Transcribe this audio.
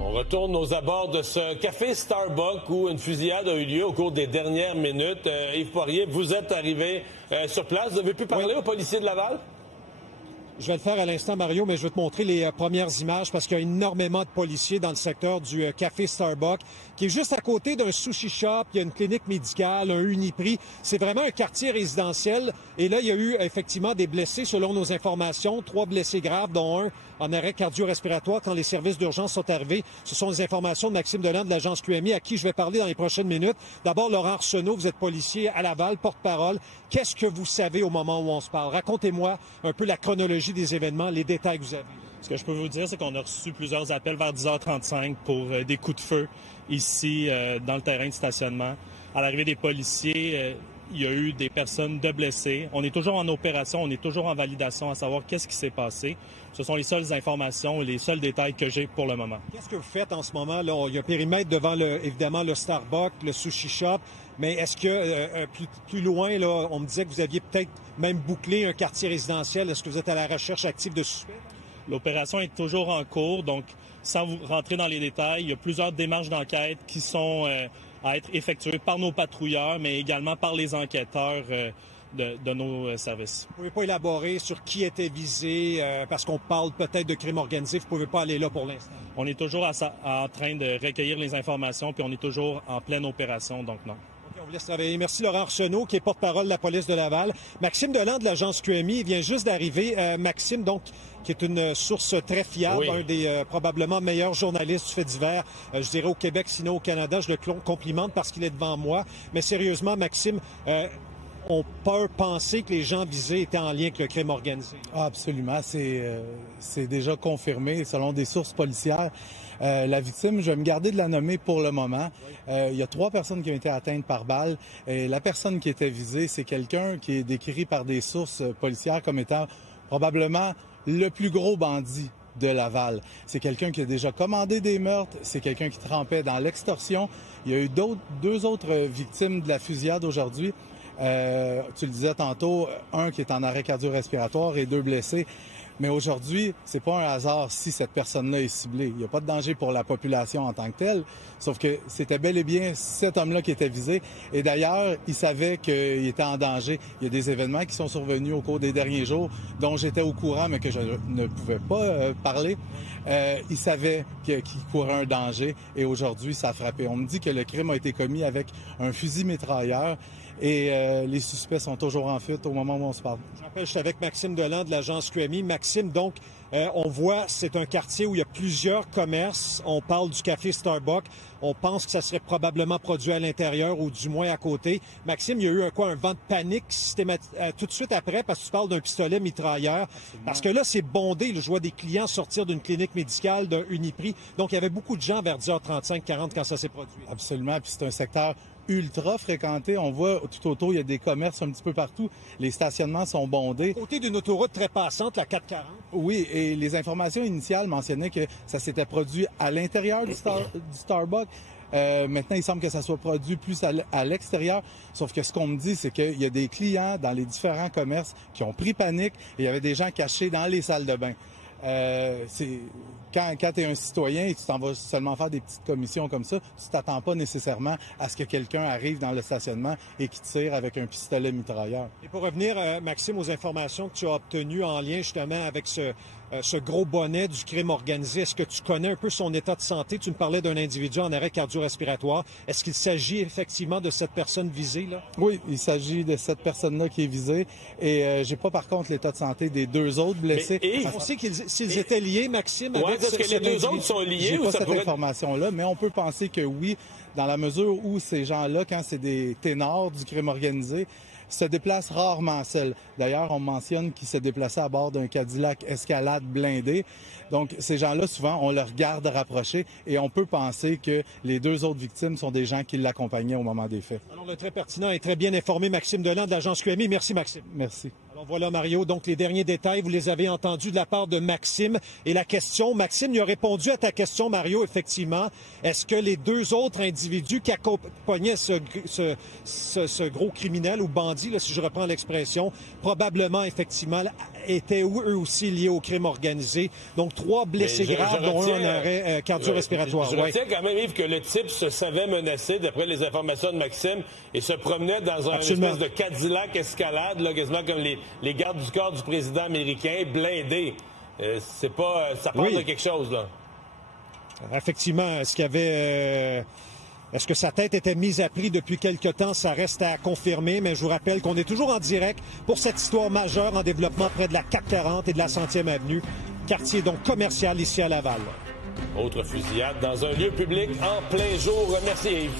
On retourne aux abords de ce café Starbucks où une fusillade a eu lieu au cours des dernières minutes. Yves Poirier, vous êtes arrivé sur place. Vous avez pu parler aux policiers de Laval? Je vais le faire à l'instant, Mario, mais je vais te montrer les premières images parce qu'il y a énormément de policiers dans le secteur du café Starbucks, qui est juste à côté d'un sushi shop. Il y a une clinique médicale, un Uniprix. C'est vraiment un quartier résidentiel. Et là, il y a eu effectivement des blessés, selon nos informations. 3 blessés graves, dont un en arrêt cardio-respiratoire quand les services d'urgence sont arrivés. Ce sont les informations de Maxime Deland de l'agence QMI, à qui je vais parler dans les prochaines minutes. D'abord, Laurent Arsenault, vous êtes policier à Laval, porte-parole. Qu'est-ce que vous savez au moment où on se parle? Racontez-moi un peu la chronologie des événements, les détails que vous avez. Ce que je peux vous dire, c'est qu'on a reçu plusieurs appels vers 10h35 pour des coups de feu ici dans le terrain de stationnement. À l'arrivée des policiers, il y a eu des personnes de blessés. On est toujours en opération, on est toujours en validation à savoir qu'est-ce qui s'est passé. Ce sont les seules informations et les seuls détails que j'ai pour le moment. Qu'est-ce que vous faites en ce moment? Là, il y a un périmètre devant, évidemment, le Starbucks, le sushi shop. Mais est-ce que plus loin, là, on me disait que vous aviez peut-être même bouclé un quartier résidentiel. Est-ce que vous êtes à la recherche active de suspects? L'opération est toujours en cours, donc sans vous rentrer dans les détails, il y a plusieurs démarches d'enquête qui sont à être effectuées par nos patrouilleurs, mais également par les enquêteurs de nos services. Vous ne pouvez pas élaborer sur qui était visé, parce qu'on parle peut-être de crime organisé. Vous ne pouvez pas aller là pour l'instant. On est toujours en train de recueillir les informations, puis on est toujours en pleine opération, donc non. On vous laisse travailler. Merci Laurent Arsenault, qui est porte-parole de la police de Laval. Maxime Deland de l'agence QMI vient juste d'arriver. Maxime, donc, qui est une source très fiable, oui. Un des probablement meilleurs journalistes du fait divers, je dirais au Québec, sinon au Canada. Je le complimente parce qu'il est devant moi. Mais sérieusement, Maxime, on peut penser que les gens visés étaient en lien avec le crime organisé. Ah, absolument. C'est déjà confirmé selon des sources policières. La victime, je vais me garder de la nommer pour le moment. Il y a 3 personnes qui ont été atteintes par balle. Et la personne qui était visée, c'est quelqu'un qui est décrit par des sources policières comme étant probablement le plus gros bandit de Laval. C'est quelqu'un qui a déjà commandé des meurtres, c'est quelqu'un qui trempait dans l'extorsion. Il y a eu 2 autres victimes de la fusillade aujourd'hui. Tu le disais tantôt, un qui est en arrêt cardio-respiratoire et 2 blessés. Mais aujourd'hui, c'est pas un hasard si cette personne-là est ciblée. Il n'y a pas de danger pour la population en tant que telle, sauf que c'était bel et bien cet homme-là qui était visé. Et d'ailleurs, il savait qu'il était en danger. Il y a des événements qui sont survenus au cours des derniers jours dont j'étais au courant, mais que je ne pouvais pas parler. Il savait qu'il courait un danger et aujourd'hui, ça a frappé. On me dit que le crime a été commis avec un fusil mitrailleur. Et les suspects sont toujours en fuite au moment où on se parle. Je rappelle, je suis avec Maxime Deland de l'agence QMI. Maxime, donc, on voit, c'est un quartier où il y a plusieurs commerces. On parle du café Starbucks. On pense que ça serait probablement produit à l'intérieur ou du moins à côté. Maxime, il y a eu un vent de panique tout de suite après parce que tu parles d'un pistolet mitrailleur. Absolument. Parce que là, c'est bondé. Je vois des clients sortir d'une clinique médicale, d'un Uniprix. Donc, il y avait beaucoup de gens vers 10h35, 40 quand ça s'est produit. Absolument. Puis c'est un secteur ultra fréquenté. On voit tout autour, il y a des commerces un petit peu partout. Les stationnements sont bondés. À côté d'une autoroute très passante, la 440. Oui, et les informations initiales mentionnaient que ça s'était produit à l'intérieur du Starbucks. Maintenant, il semble que ça soit produit plus à l'extérieur. Sauf que ce qu'on me dit, c'est qu'il y a des clients dans les différents commerces qui ont pris panique et il y avait des gens cachés dans les salles de bain. Quand tu es un citoyen et tu t'en vas seulement faire des petites commissions comme ça, tu t'attends pas nécessairement à ce que quelqu'un arrive dans le stationnement et qui tire avec un pistolet mitrailleur. Et pour revenir, Maxime, aux informations que tu as obtenues en lien justement avec ce gros bonnet du crime organisé, est-ce que tu connais un peu son état de santé? Tu me parlais d'un individu en arrêt cardio-respiratoire. Est-ce qu'il s'agit effectivement de cette personne visée, là? Oui, il s'agit de cette personne-là qui est visée. Et j'ai pas, par contre, l'état de santé des 2 autres blessés. On sait s'ils étaient liés, Maxime, avec est-ce que les 2 autres sont liés? J'ai pas cette information-là, mais on peut penser que oui, dans la mesure où ces gens-là, quand c'est des ténors du crime organisé, se déplacent rarement seuls. D'ailleurs, on mentionne qu'ils se déplaçaient à bord d'un Cadillac Escalade blindé. Donc, ces gens-là, souvent, on leur garde rapprochés et on peut penser que les 2 autres victimes sont des gens qui l'accompagnaient au moment des faits. Alors, le très pertinent et très bien informé Maxime Deland de l'agence QMI. Merci, Maxime. Merci. Alors voilà, Mario, donc les derniers détails, vous les avez entendus de la part de Maxime. Et la question, Maxime, il a répondu à ta question, Mario, effectivement. Est-ce que les 2 autres individus qui accompagnaient ce gros criminel ou bandit, là, si je reprends l'expression, probablement, effectivement, étaient eux aussi liés au crime organisé. Donc 3 blessés graves, dont un en arrêt cardio-respiratoire. Je retiens quand même, Yves, que le type se savait menacé, d'après les informations de Maxime, et se promenait dans un espèce de Cadillac Escalade, là, quasiment comme les gardes du corps du président américain, blindés. C'est pas... ça parle de quelque chose, là. Effectivement, est-ce que sa tête était mise à prix depuis quelque temps? Ça reste à confirmer, mais je vous rappelle qu'on est toujours en direct pour cette histoire majeure en développement près de la 440 et de la 100e avenue, quartier donc commercial ici à Laval. Autre fusillade dans un lieu public en plein jour. Merci Yves.